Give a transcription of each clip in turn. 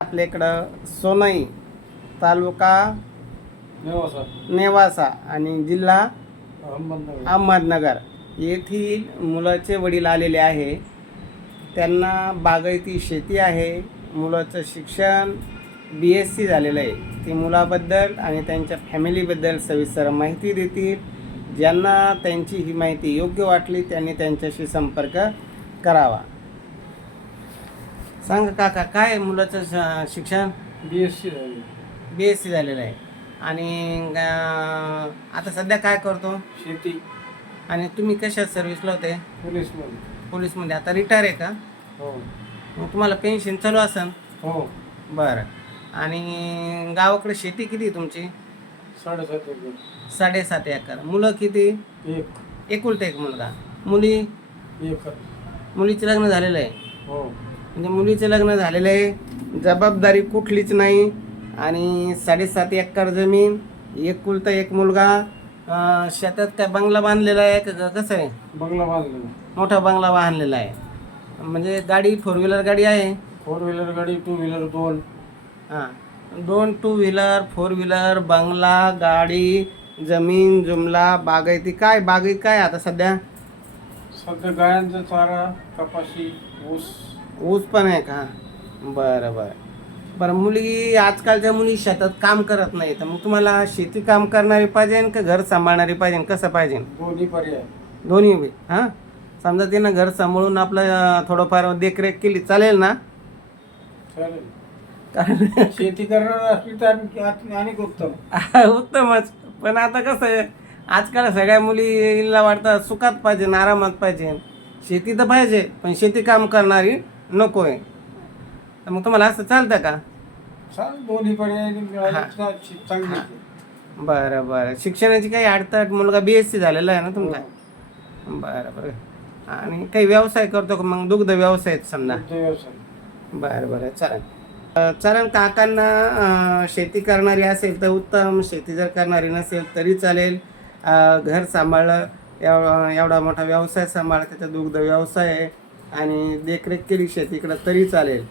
आपल्याकडं सोनई तालुका नेवासा. नेवासा आणि जिल्हा अहमदनगर. येथील मुलाचे वडील आलेले आहे. त्यांना बागायती शेती आहे. मुलाचं शिक्षण बी एस सी झालेलं आहे. ते मुलाबद्दल आणि त्यांच्या फॅमिलीबद्दल सविस्तर माहिती देतील. ज्यांना त्यांची ही माहिती योग्य वाटली त्यांनी त्यांच्याशी संपर्क करावा. सांगा काका काय मुलाचं श- शिक्षण? बी एस सी झाली. बी एस सी झालेलं आहे. आणि अं, आता सध्या काय करतो? शेती. आणि तुम्ही कशात सर्व्हिसला होते? पोलीसमध्ये. पोलीसमध्ये. आता रिटायर आहे का? हो. मग तुम्हाला पेन्शन चालू असेल हो. बरं. आणि गावाकडे शेती किती आहे तुमची? साडेसात एकर. साडेसात एकर. मुलं किती? एक. एकुलता एक मुलगा. मुली? एकर मुलीचे लग्न झालेलं आहे. हो. म्हणजे मुलीचे लग्न झालेलं आहे. जबाबदारी कुठलीच नाही. आणि साडेसात एकर जमीन एकुलता एक मुलगा शेतात काय बंगला बांधलेला आहे का? कसं आहे? बंगला बांधलेला मोठा बंगला बांधलेला आहे. म्हणजे गाडी फोर व्हीलर गाडी आहे? फोर व्हीलर गाडी टू व्हीलर दोन. हां. दोन टू व्हीलर फोर व्हीलर बंगला गाडी जमीन जुमला बागायती. काय बागायत काय आता सध्या? सध्या गायांचा चारा कपाशी ऊस. ऊस पण आहे का? बरं बरं. बरं मुलगी आजकालच्या मुली शेतात काम करत नाही तर मग तुम्हाला शेती काम करणारी पाहिजे का घर सांभाळणारी पाहिजे कसं पाहिजे? दोन्ही पर्याय. दोन्ही बी हां? समजा तिनं घर सांभाळून आपलं थोडंफार देखरेख केली चालेल ना? चालेल. कारण शेती करणार असली तर आणखी- अनेक उत्तम. उत्तमच. पण आता कसं आहे आजकाल सगळ्या मुलीला वाटतं सुखात पाहिजे आरामात पाहिजे. शेती तर पाहिजे पण शेती काम करणारी नको आहे तर मग तुम्हाला असं चालतं का? चालेल दोन्ही पर्याय मिळाले हा. तर चांगली हा. बरं बरं. शिक्षणाची काही अडचण मुलगा बी एस सी झालेला आहे ना तुमचा? बरं बरं. आणि काही व्यवसाय करतो का मग? दुग्ध व्यवसाय समजा. दुग्ध व्यवसाय. बरं बरं. चालेल. अ, चालेल काकांना अ, शेती करणारी असेल तर उत्तम शेती जर करणारी नसेल तरी चालेल. अ, घर सांभाळलं एवढा एवढा मोठा व्यवसाय सांभाळ त्याचा दुग्ध व्यवसाय आहे आणि देखरेख केली शेतीकडं तरी चालेल.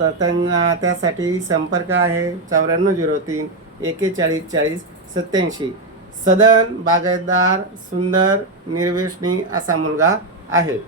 तर त्यांना त्यासाठी संपर्क आहे चौऱ्याण्णव झिरो तीन एकेचाळीस चाळीस सत्याऐंशी सदन बागायतदार सुंदर निर्वेशनी असा मुलगा आहे.